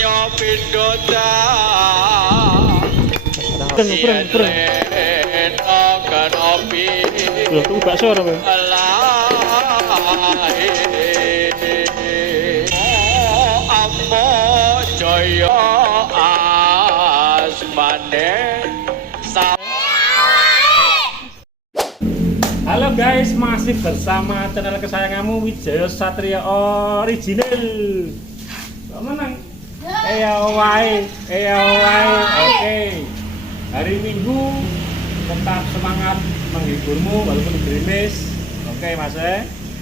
Loh, tuh bakso apa? Halo guys, masih bersama channel kesayanganmu Wijaya Satria Original. Kok menang? Oke. Hari Minggu tetap semangat menghiburmu walaupun gerimis. Oke Mas,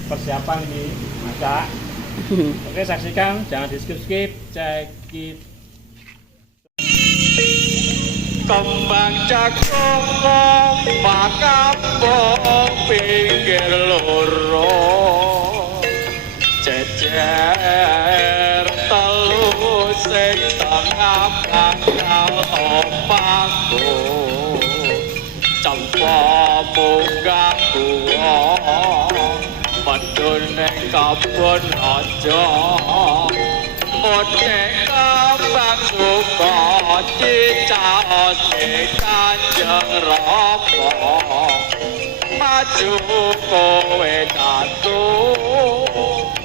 persiapan ini masak. Oke, saksikan, jangan di skip, cekit. Kembang jagung makapong pinggir loro jejer telu sing tengah bakal opangku cempa munggah kuwa medun ning kebon aja Otek kembang suka cicaos kanjeng rapa maju kowe katu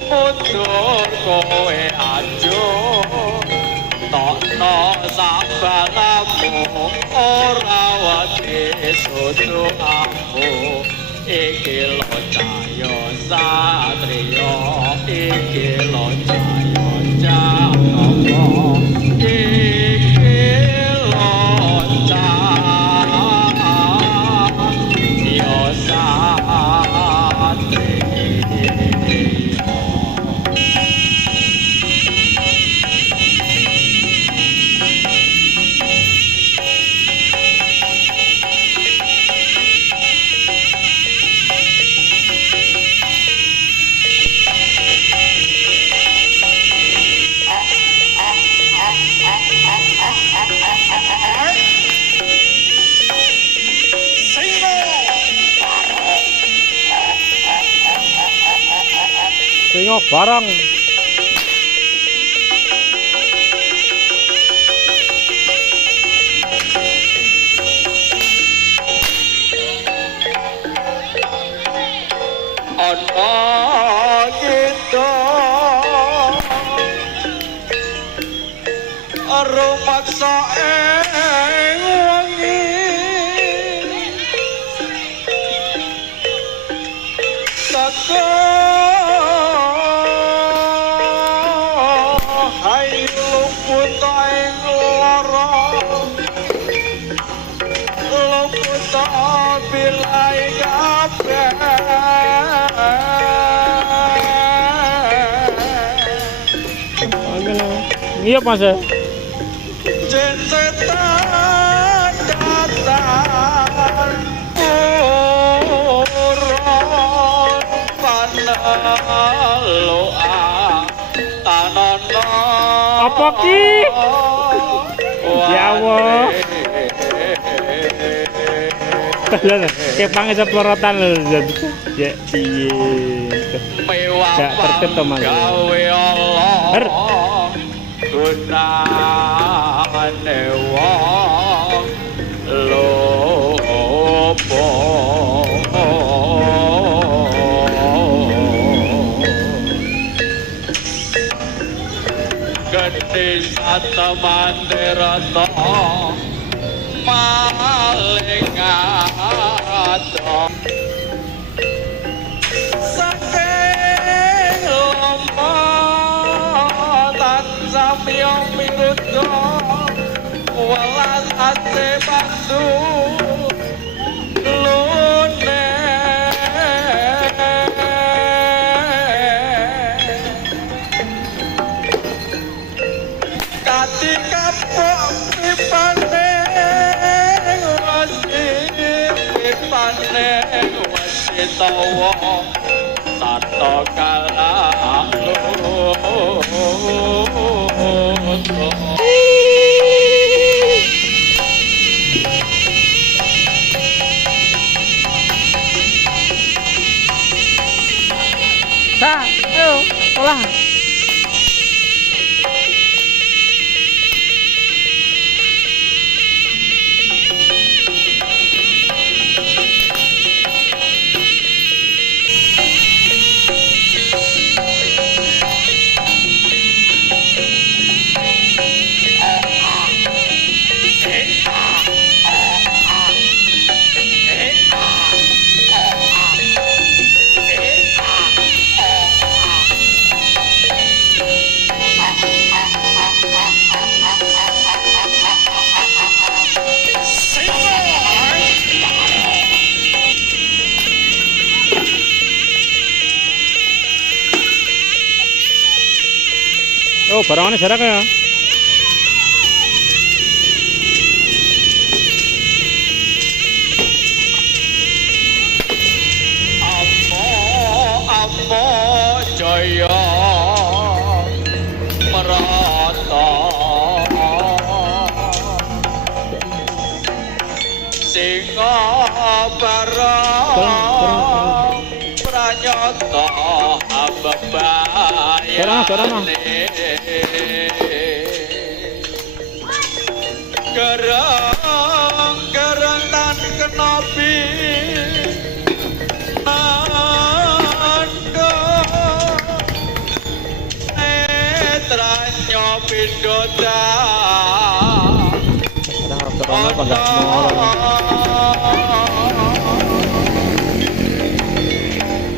mundur kowe ajo tokno sabalamu ora wedi susu aku iki lo Cahya Satria iki lo Cahya Singo barang. Ana kita rumaksa ing wengi saka hayu puta ing lara puta bilai kabeh Iya Mas. Jensetan datar urun panaloa tanono Apa ki? Ya Allah. Kepang isa pelorotan lho. Ya piye. Gak tertib to Mas. Gawe Allah gunane wong lopo gede satemane rata maling ado saking lomba tansah miyong minuto walas ate bantu lune kati kapok pipane wasi tawa sato kalah Sa, ayo, olah. barangannya jarak ya. Ambo jaya merata singa barang pranyata bebayane gerang tan kenapi Pindota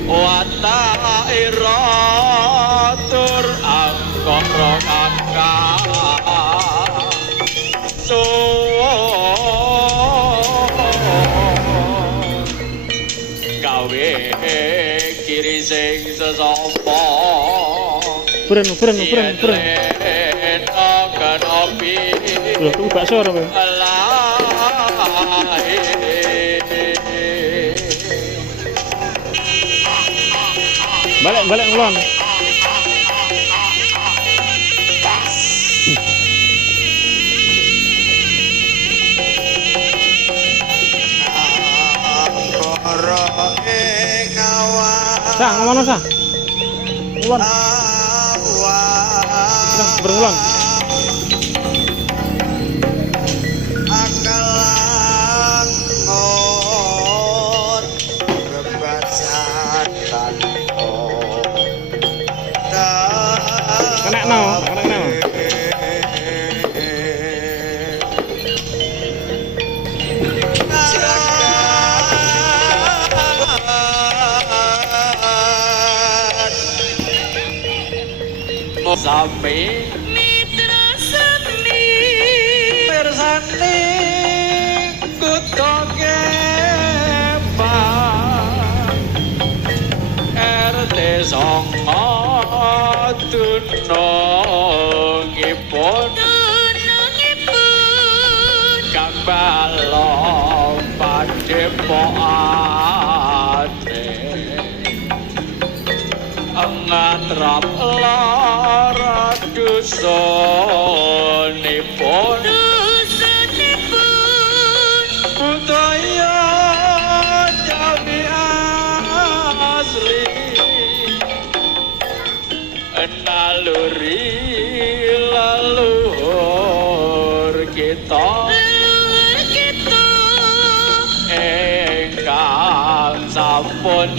Wata iratur angkara kakak gawe kiri sing sesapa Puren. Loh, itu bakso apa? Balik ngulon. Sah, ngomong sah. Ngulon. Udah, berngulon. Kena no. Sampai mitra seni bersani kutoke RT songo tunongipun kang balong padepokane ngatrap lara dusunipun budaya Jawi asli naluri leluhur kita ingkang sampun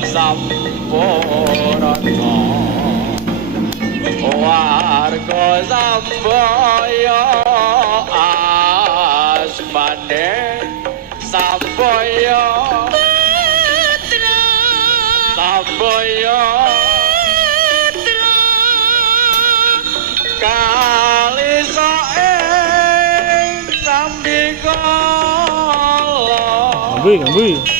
warga Sambaya asmane Sambaya kali soeng sambikala Ngambui.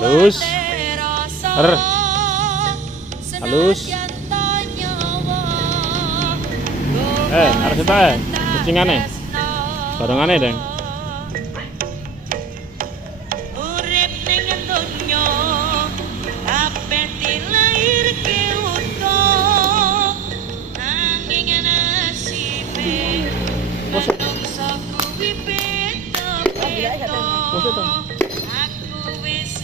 Halus. Halus. Arep setok kucingane. Barengane, Deng. Urip ning donya kabeh dilairke utuh nanging nasibe manungsa kuwi beda-beda aku wis